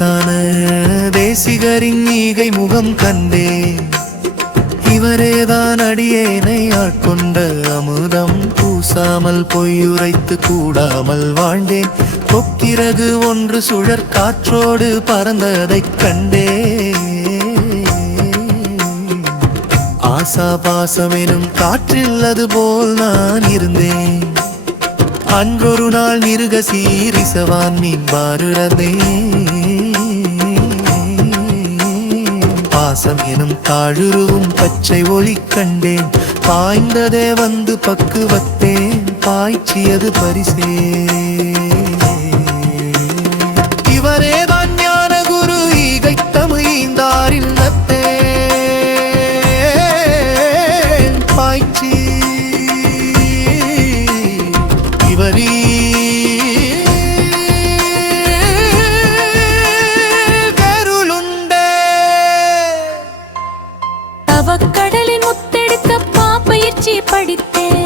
ஈசான தேசிகரின் ஈகை முகம் கண்டே இவரேதான் அடியேனை ஆட்கொண்ட அமுதம் பூசாமல் பொய்யுரைத்து கூடாமல் வாழ்ந்தேன் கொக்கிறகு ஒன்று சுழற் காற்றோடு பறந்ததைக் கண்டே ஆசா பாசமெனும் காற்றில் அது போல் நான் இருந்தேன் அன்றொரு நாள் மிருக சீரிசவான் மீன் பாருறதே பாசம் எனும் தாழுருவும் பச்சை ஒளி கண்டேன் பாய்ந்ததே வந்து பக்குவத்தேன் பாய்ச்சியது பரிசே இவரேதான் ஞான குரு ஈகை தமிழ்ந்தாரில் பாய்ச்சி இவரீ கடலின் முத்தெடுக்க பாப்பயிற்சி படித்தேன்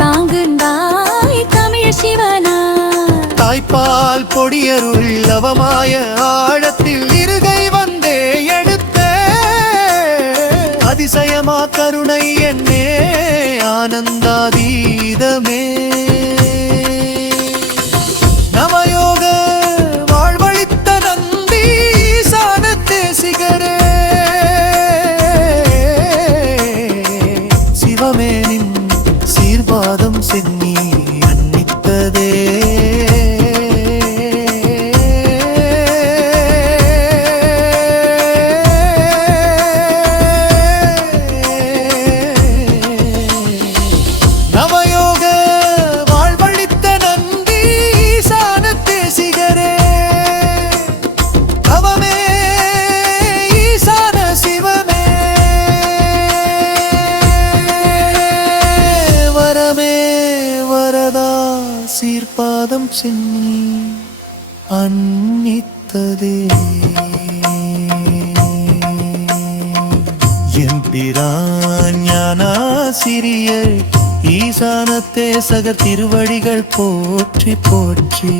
தாங்குந்தாய் தமிழ் சிவனா தாய்ப்பால் பொடியருள் அவமாய ஆழத்தில் இருகை வந்தே எடுத்த அதிசயமா கருணை என்னே ஆனந்தாதீதமே நவயோக வாழ்வழித்த நந்தி ஈசான தேசிகரே சிவமேனின் சீர்பாதம் சென்னி அன்னித்ததே நவயோக வாழ்வழித்த நந்தி ஈசான தேசிகரே அவமே ஈசான சிவமே வரமே வரதா சீர்பாதம் சென்னி அன்னித்ததே எம்பிரான் ஞானாசிரியர் ஈசான தேசகர் திருவடிகள் போற்றி போற்றி